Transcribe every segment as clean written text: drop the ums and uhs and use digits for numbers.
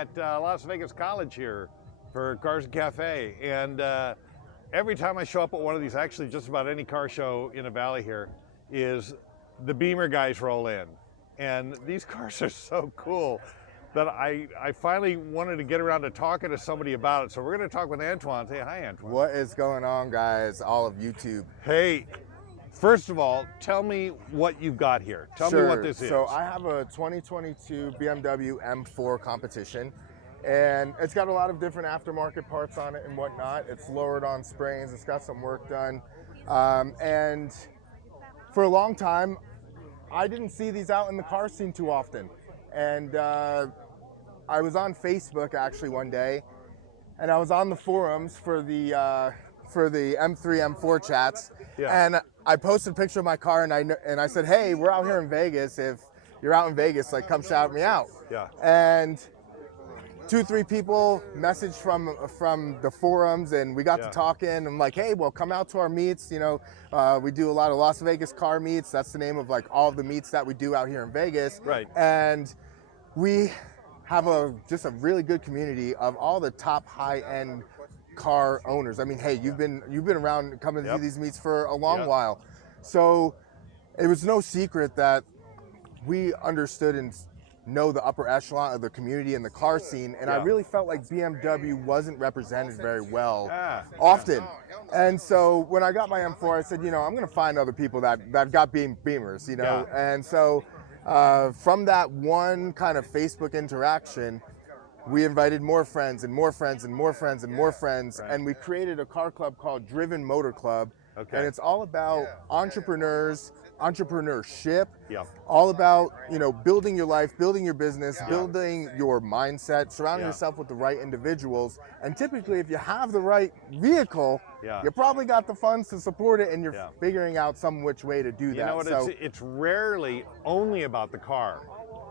at Las Vegas College here for Cars and Cafe, and every time I show up at one of these, actually just about any car show in the valley here, is the Beamer guys roll in. And these cars are so cool that I finally wanted to get around to talking to somebody about it. So we're going to talk with Antwan. Say hi, Antwan. What is going on, guys? All of YouTube. Hey, first of all, tell me what you've got here. Tell me what this is. So I have a 2022 BMW M4 Competition, and it's got a lot of different aftermarket parts on it and whatnot. It's lowered on springs. It's got some work done. And for a long time, I didn't see these out in the car scene too often. And I was on Facebook actually one day, and I was on the forums for the M3, M4 chats. Yeah. And I posted a picture of my car, and I said, hey, we're out here in Vegas. If you're out in Vegas, like, come shout me out. Yeah. And 2-3 people messaged from the forums, and we got to talking. I'm like, hey, well, come out to our meets. You know, we do a lot of Las Vegas car meets. That's the name of like all of the meets that we do out here in Vegas. Right. And we have just a really good community of all the top high-end car owners. I mean, hey, you've been around coming to these meets for a long while. So it was no secret that we understood and know the upper echelon of the community and the car scene, and I really felt like BMW wasn't represented very well often. And so when I got my M4, I said, you know, I'm going to find other people that got Beamers, you know. And so from that one kind of Facebook interaction, we invited more friends and more friends and more friends and more friends, and we created a car club called Driven Motor Club. And it's all about entrepreneurs, entrepreneurship, all about, you know, building your life, building your business, building your mindset, surrounding yourself with the right individuals. And typically, if you have the right vehicle, you probably got the funds to support it, and you're figuring out some which way to do that. You know what, it's rarely only about the car.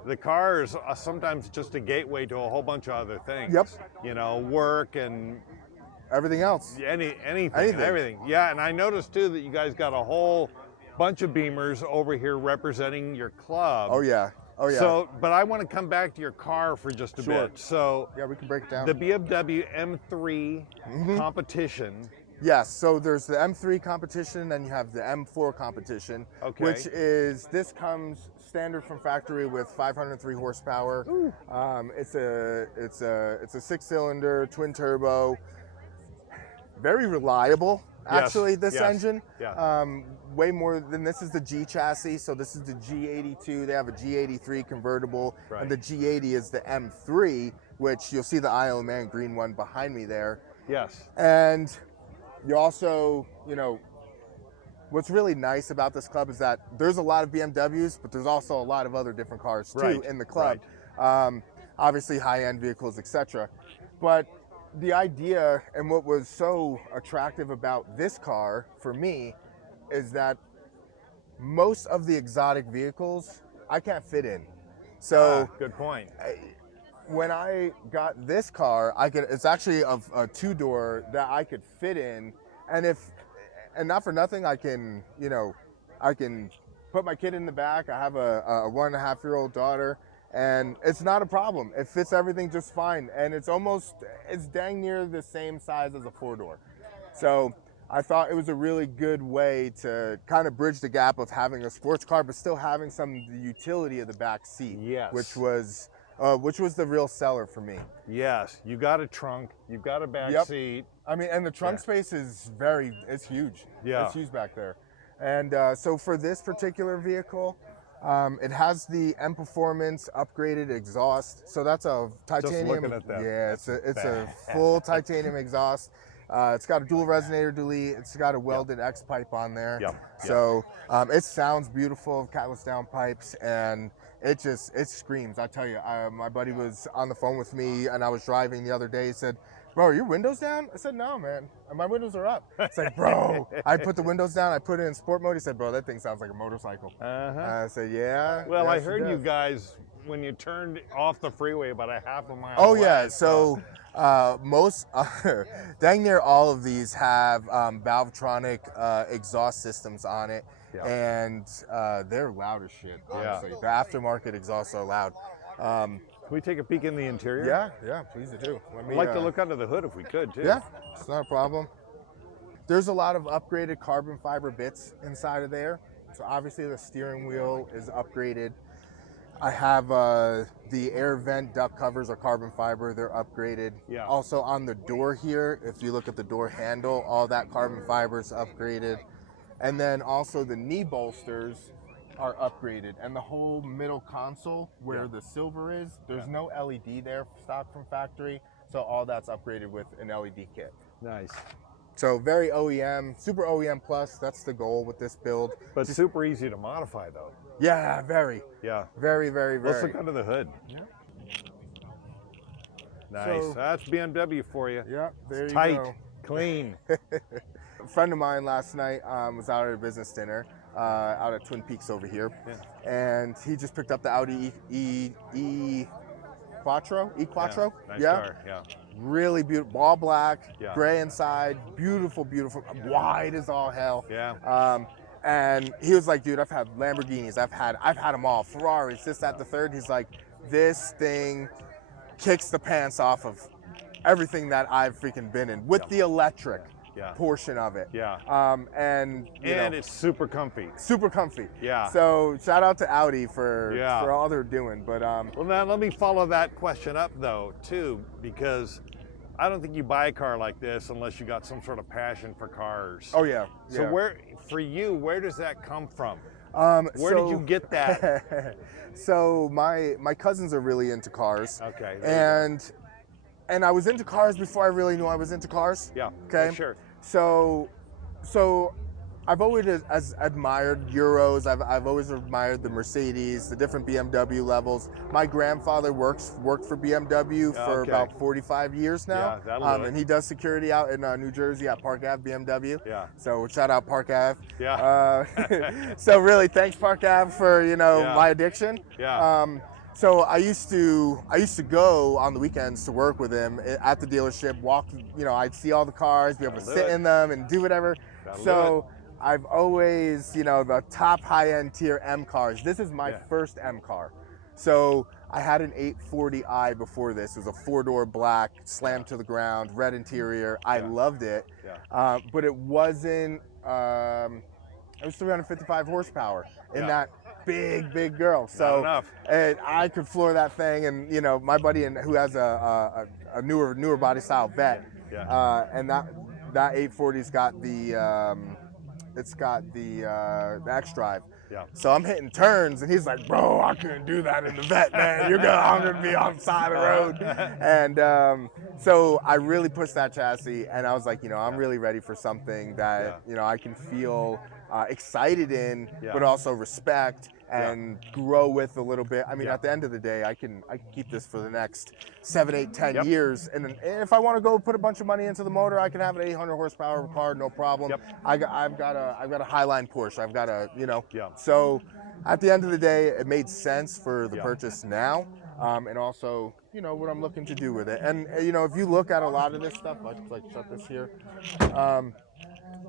The car is sometimes just a gateway to a whole bunch of other things. You know, work and everything else. Everything. Yeah, and I noticed too that you guys got a whole bunch of Beamers over here representing your club. Oh yeah. So, but I want to come back to your car for just a bit. So yeah, we can break it down. The BMW M3 Competition. Yes, so there's the M3 Competition, then you have the M4 Competition, which is, this comes standard from factory with 503 horsepower. It's a 6-cylinder twin turbo, very reliable. Actually, this engine, way more than this is the G chassis. So this is the G82. They have a G83 convertible, and the G80 is the M3, which you'll see the Isle of Man green one behind me there. And you also, you know, what's really nice about this club is that there's a lot of BMWs, but there's also a lot of other different cars too in the club. Obviously high-end vehicles, etc. But the idea and what was so attractive about this car for me is that most of the exotic vehicles I can't fit in. So good point. When I got this car, it's actually a 2-door that I could fit in, and not for nothing, I can put my kid in the back. I have a 1.5-year-old daughter, and it's not a problem. It fits everything just fine, and it's dang near the same size as a 4-door. So I thought it was a really good way to kind of bridge the gap of having a sports car, but still having some of the utility of the back seat, which was the real seller for me. Yes, you got a trunk, you've got a back seat. I mean, and the trunk space is it's huge. It's huge back there. And so for this particular vehicle, it has the M Performance upgraded exhaust. So that's a titanium. Just looking at that. Yeah, it's a full titanium exhaust. It's got a dual resonator delete. It's got a welded X pipe on there. So it sounds beautiful, catless downpipes, and it screams. I tell you, my buddy was on the phone with me, and I was driving the other day. He said, bro, are your windows down? I said, no, man, my windows are up. It's like, bro, I put the windows down, I put it in sport mode. He said, bro, that thing sounds like a motorcycle. I said, yeah. Well, I heard you guys, when you turned off the freeway about a half a mile away, so most, dang near all of these have Valvetronic exhaust systems on it. And they're loud as shit, honestly. The aftermarket exhausts are loud. Can we take a peek in the interior? Yeah, yeah, please do. I'd like to look under the hood if we could, too. Yeah, it's not a problem. There's a lot of upgraded carbon fiber bits inside of there. So obviously the steering wheel is upgraded. I have the air vent duct covers are carbon fiber. They're upgraded. Yeah. Also on the door here, if you look at the door handle, all that carbon fiber is upgraded. And then also the knee bolsters are upgraded. And the whole middle console where the silver is, there's no LED there stock from factory. So all that's upgraded with an LED kit. Nice. So very OEM, super OEM plus. That's the goal with this build. But super easy to modify, though. Yeah, very. Yeah. Very, very, very. Let's look under the hood. Yeah. Nice. So, that's BMW for you. Yeah, there it's you tight, go. clean. A friend of mine last night was out at a business dinner out at Twin Peaks over here, and he just picked up the Audi E Quattro. Nice car. Yeah. Really beautiful, all black, Yeah. gray inside, beautiful, beautiful, wide as all hell. Yeah. And he was like, dude, I've had Lamborghinis, I've had them all, Ferraris, this, that, the third. He's like, this thing kicks the pants off of everything that I've freaking been in with the electric portion of it. Yeah. And it's super comfy. Super comfy. Yeah. So shout out to Audi for all they're doing. But well, now let me follow that question up though too, because I don't think you buy a car like this unless you got some sort of passion for cars. Oh yeah. So where does that come from? Where did you get that? So my cousins are really into cars. Okay. And I was into cars before I really knew I was into cars. Yeah. Okay. Sure. So I've always admired Euros. I've always admired the Mercedes, the different BMW levels. My grandfather worked for BMW for about 45 years now. Yeah, and he does security out in New Jersey at Park Ave BMW. Yeah. So shout out Park Ave. Yeah. So really, thanks Park Ave for my addiction. Yeah. So I used to go on the weekends to work with him at the dealership. Walk, I'd see all the cars, be able to sit in them and do whatever. So I've always, the top high-end tier M cars. This is my first M car. So I had an 840i before this. It was a 4-door black, slammed to the ground, red interior. I loved it, but it wasn't. It was 355 horsepower in that big girl. So and I could floor that thing, and my buddy who has a newer body style vet, and that 840's got the X Drive. Yeah. So I'm hitting turns, and he's like, "Bro, I couldn't do that in the vet, man. I'm gonna be on the side of the road." And so I really pushed that chassis, and I was like, I'm really ready for something that I can feel excited in, but also respect and grow with a little bit. I mean, at the end of the day, I can keep this for the next 7, 8, 10 years. And if I want to go put a bunch of money into the motor, I can have an 800 horsepower car, no problem. I've got a Highline Porsche. I've got a, So at the end of the day, it made sense for the purchase now. And also, what I'm looking to do with it. And, if you look at a lot of this stuff, let's shut this here.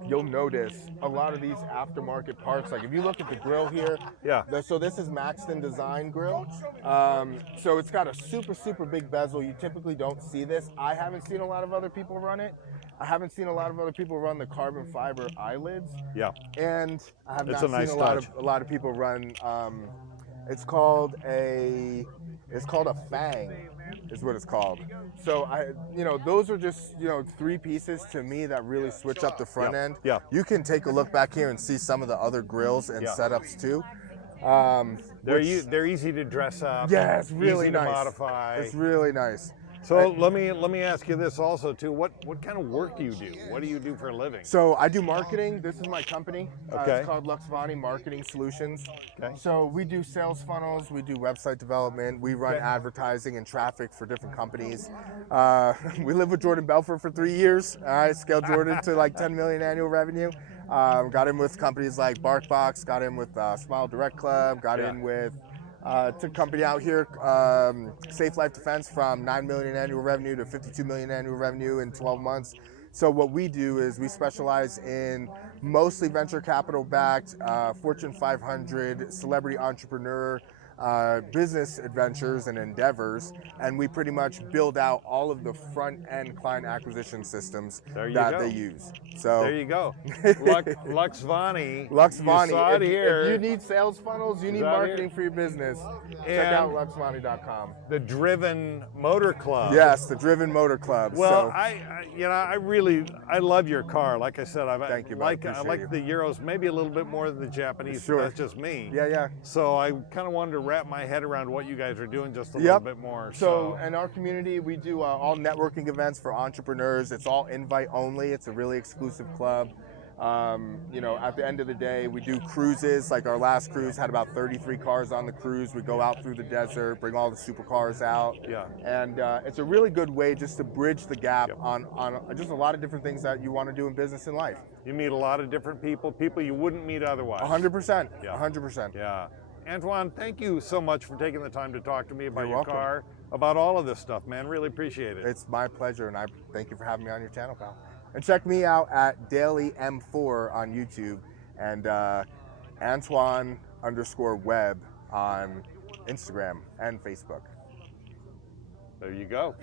You'll notice a lot of these aftermarket parts. Like if you look at the grill here, so this is Maxton Design grill. So it's got a super big bezel. You typically don't see this. I haven't seen a lot of other people run it. I haven't seen a lot of other people run the carbon fiber eyelids. Yeah. And I have not seen a lot of people run. It's called a Fang, is what it's called. So those are just 3 pieces to me that really switch up the front end. Yeah. You can take a look back here and see some of the other grills and setups too. They're easy to dress up. Yeah, it's really easy nice to modify. It's really nice. So let me ask you this also too. What kind of work do you do? What do you do for a living? So I do marketing. This is my company. Okay. It's called Luxvani Marketing Solutions. Okay. So we do sales funnels. We do website development. We run advertising and traffic for different companies. We lived with Jordan Belfort for 3 years. I scaled Jordan to like 10 million annual revenue. Got him with companies like BarkBox. Got him with Smile Direct Club. Got in with. Took a company out here, Safe Life Defense, from 9 million annual revenue to 52 million annual revenue in 12 months. So what we do is we specialize in mostly venture capital backed, Fortune 500, celebrity entrepreneur business adventures and endeavors, and we pretty much build out all of the front-end client acquisition systems that they use. So there you go. Lux Vani. Lux You Vani. saw it here. If you need sales funnels, you need marketing for your business, check out luxvani.com. The Driven Motor Club. Yes, the Driven Motor Club. Well, so, I love your car. Like I said, thank you, I like the Euros maybe a little bit more than the Japanese. Sure. But that's just me. Yeah. So I kind of wanted to wrap my head around what you guys are doing just a little bit more. So in our community, we do all networking events for entrepreneurs. It's all invite only. It's a really exclusive club. At the end of the day, we do cruises. Like our last cruise had about 33 cars on the cruise. We go out through the desert, bring all the supercars out. Yeah. And it's a really good way just to bridge the gap on just a lot of different things that you want to do in business and life. You meet a lot of different people you wouldn't meet otherwise. 100%. Yeah. 100%. Yeah. Antwan, thank you so much for taking the time to talk to me about You're your welcome. car, about all of this stuff, man. Really appreciate it. It's my pleasure, and I thank you for having me on your channel, pal. And check me out at Daily M4 on YouTube and Antwan_Webb on Instagram and Facebook. There you go.